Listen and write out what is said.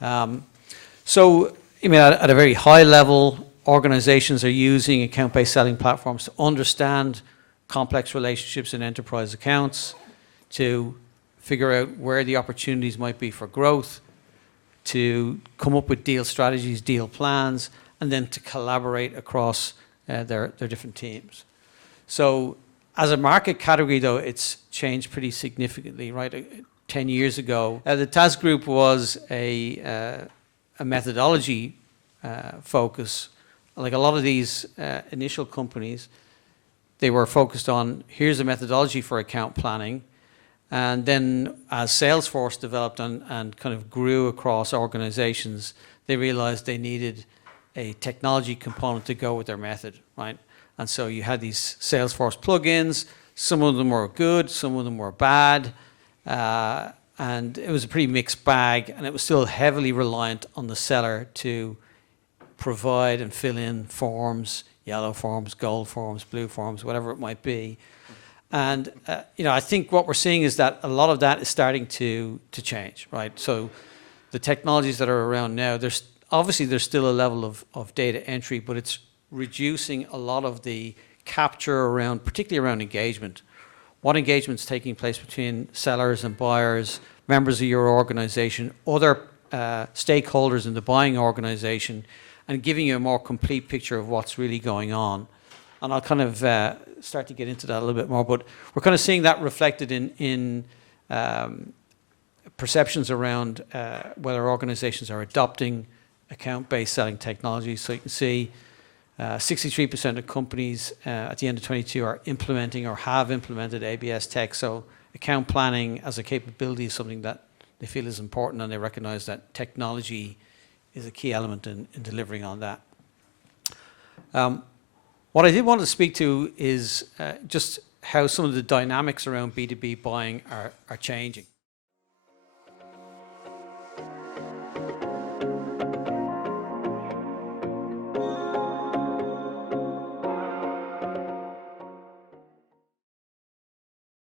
So, I mean, at a very high level, organizations are using account-based selling platforms to understand complex relationships in enterprise accounts, to figure out where the opportunities might be for growth, to come up with deal strategies, deal plans, and then to collaborate across their different teams. So as a market category, though, it's changed pretty significantly, right? 10 years ago, the TAS Group was a methodology focus. Like a lot of these initial companies, they were focused on, here's a methodology for account planning. And then as Salesforce developed and kind of grew across organizations, they realized they needed a technology component to go with their method, right? And so you had these Salesforce plugins. Some of them were good, some of them were bad. And it was a pretty mixed bag, and it was still heavily reliant on the seller to provide and fill in forms, yellow forms, gold forms, blue forms, whatever it might be. And I think what we're seeing is that a lot of that is starting to change, right? So the technologies that are around now, there's still a level of data entry, but it's reducing a lot of the capture around, particularly around engagement. What engagement's taking place between sellers and buyers, members of your organization, other stakeholders in the buying organization, and giving you a more complete picture of what's really going on. And I'll kind of start to get into that a little bit more, but we're kind of seeing that reflected in perceptions around whether organizations are adopting account-based selling technologies. So you can see 63% of companies at the end of 22 are implementing or have implemented ABS tech. So account planning as a capability is something that they feel is important, and they recognize that technology is a key element in delivering on that. What I did want to speak to is just how some of the dynamics around B2B buying are changing.